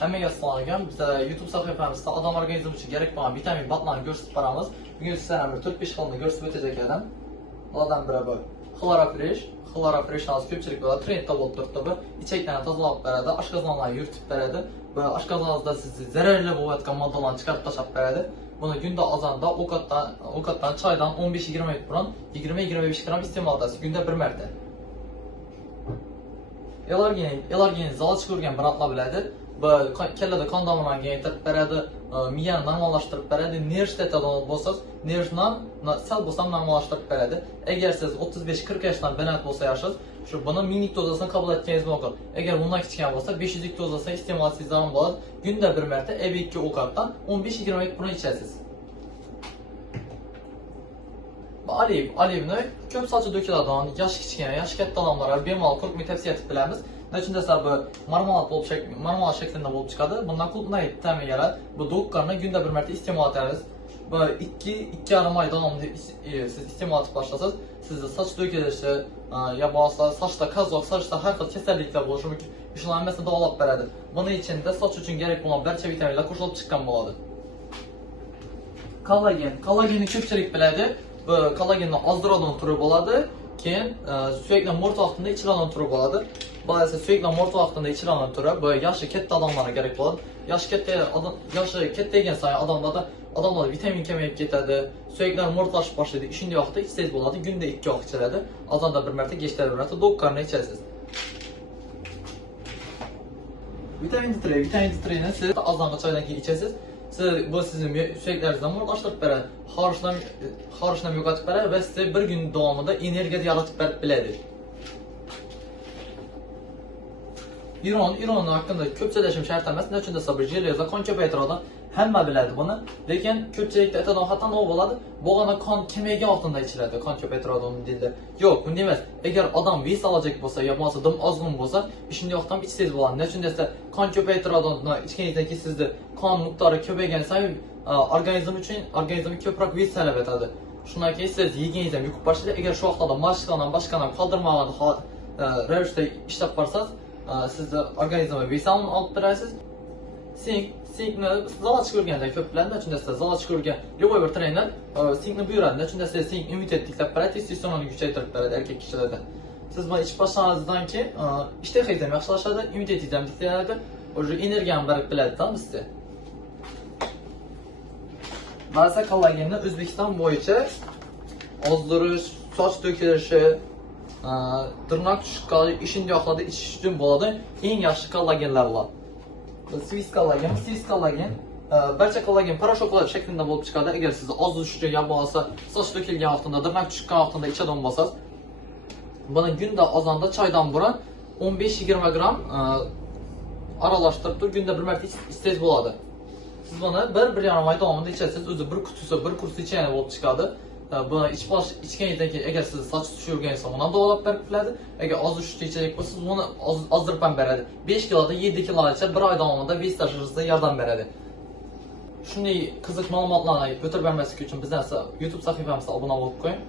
Hammaga assalomu alaykum. Biz YouTube sahifamizda odam organizmi uchun kerak bo'lgan vitamin batlarni ko'rsatib boramiz. Bugun sizlarga bir 4-5 xilni ko'rsatib o'tajak edim. Ulardan biri bu Chlorofresh. Chlorofresh hozir ko'pchilik bilan trendda bo'lib turibdi. Bu ichaklarni tozalab beradi, oshqozonlarni yuritib beradi va oshqozoningizda sizni zararli bo'layotgan moddalarni chiqarib tashlab beradi. Buni kunda ozonda ovqatdan choydan 15-20 minut burun 20-25 gram iste'mol qilasiz kunda bir marta. Elargen zalch ko'rgan biratlar biladi. Bu kellada qon tomirlarini kengaytirib beradi, miyani normallashtirib beradi. Nerv statida bo'lsangiz, nervni sal bo'lsa normallashtirib beradi. Agar siz 35-40 yoshdan baland bo'lsa yashingiz, shu buni minik dozasini qabul etganingiz mumkin. Agar bundan kichkina bo'lsa, 500 lik dozasini iste'mol qilsangiz ham bo'ladi. Kunda bir marta AB2 ovqatdan 15-20 minut burun ichasiz. Olivni ko'p sochi to'kiladigan, yoshi kichkina, yoshi katta odamlarga bemalol quritmay tavsiya etib bilamiz. Nechun desa bu marmelad shaklida bo'lib chiqadi. Bundan qulupnay ta'mi keladi. Bu do'kkarni kunda bir marta iste'mol etasiz. Bu 2-2,5 oy davomida siz iste'mol etib boshlasangiz, sizda soch to'kilishi, yo bo'lmasa sochda qazoq, sochda har xil kasalliklar bo'lishi mumkin. Shularni hammasini davolab beradi. Buning ichida soch uchun kerak bo'lgan barcha vitaminlar qo'shilib chiqqan bo'ladi. Kollagenni ko'pchilik biladi. Bu kollagenning ozdiradigan turi bo'ladi. Keyin suyaklar mo'rt vaqtida ichiladigan turi bo'ladi. Bu esa suyaklar mo'rt vaqtida ichiladigan turi. Bu yoshi katta odamlarga kerak bo'ladi. Yoshi kattaygan sayin odamlarda vitamin kamayib ketadi. Suyaklar mo'rtlashib boshlaydi. Shunday vaqtda ichsangiz bo'ladi. Kunda 2 vaqt ichiladi. Ozonda bir marta, kechda bir marta do'kkarni ichasiz. Vitamin D3 ni siz ozonga choydan keyin ichasiz. Bu sizin suyaklaringizdan mo'rtlashtirib beradi. Xorishni yo'qotib beradi va sizga bir kun davomida energiya yaratib berib biladi. Iron haqqında ko'pchilik shart emas. Nechun desa bu jeleza qon ko'paytiradi. Hamma biladi buni, lekin ko'pchilikda aytadigan xato nima bo'ladi? Bo'g'ana qon kemaga oltinda ichiladi, qon ko'paytiradi uni deydi. Yo'q, bunday emas. Agar odam ves olajak bo'lsa, yo bo'lmasa dim ozg'in bo'lsa, shunday vaqtda ichsangiz bo'ladi. Nechun desa qon ko'paytiradigan ichganingizdan keyin sizda qon miqdori ko'paygan sayin organizm ko'proq ves talab etadi. Shundan keyin siz yeganingiz ham yuqib boshlaydi. Agar shu vaqtda boshqadan qoldirmagan ravishda ishlab borsangiz, sizda organizmga ves olib berasiz. Sinkni zalch ko'rganda ko'p biladi. Shunda siz zalch ko'rgan любой bir trener sinkni buyuradi. Shunda siz sink immunitet tiklab beradi, testosteronni kuchaytirib beradi erkak kishilarda. Siz buni ichib boshlangizdan keyin ishtahangiz ham yaxshilashadi, immunitetingiz ham tiklanadi, o'sha energiyani berib biladi sizga. Ba'zi kollagenni O'zbekiston bo'yicha ozdirish, soch to'kilishi, tirnoq tushishi, ishini yoqlada ichish uchun bo'ladi eng yaxshi kollagenlar bor. Swiss kollagen, barcha kollagen parashoklar shaklida bo'lib chiqadi. Agar siz ozish uchun yo bo'lmasa soch to'kilgan vaqtida, tirnoq tushgan vaqtida ichadigan bo'lsangiz, buni kunda ozonda choydan burun 15-20 gram aralashtirib turib kunda bir marta ichsangiz bo'ladi. Siz buni 1-1,5 oy davomida ichasiz. O'zi bir kursi ichgani bo'lib chiqadi. Buni ichganingizdan keyin agar siz soch tushirgansiz, uni davolab berib biladi. Agar ozish uchun ichajak bo'lsangiz, buni ozdirib ham beradi. 5 kiloda 7 kilogacha bir oy davomida ves tashishingizga yordam beradi. Shunday qiziq ma'lumotlarni o'tirib bermaslik uchun bizning YouTube sahifamizga obuna bo'lib qo'ying.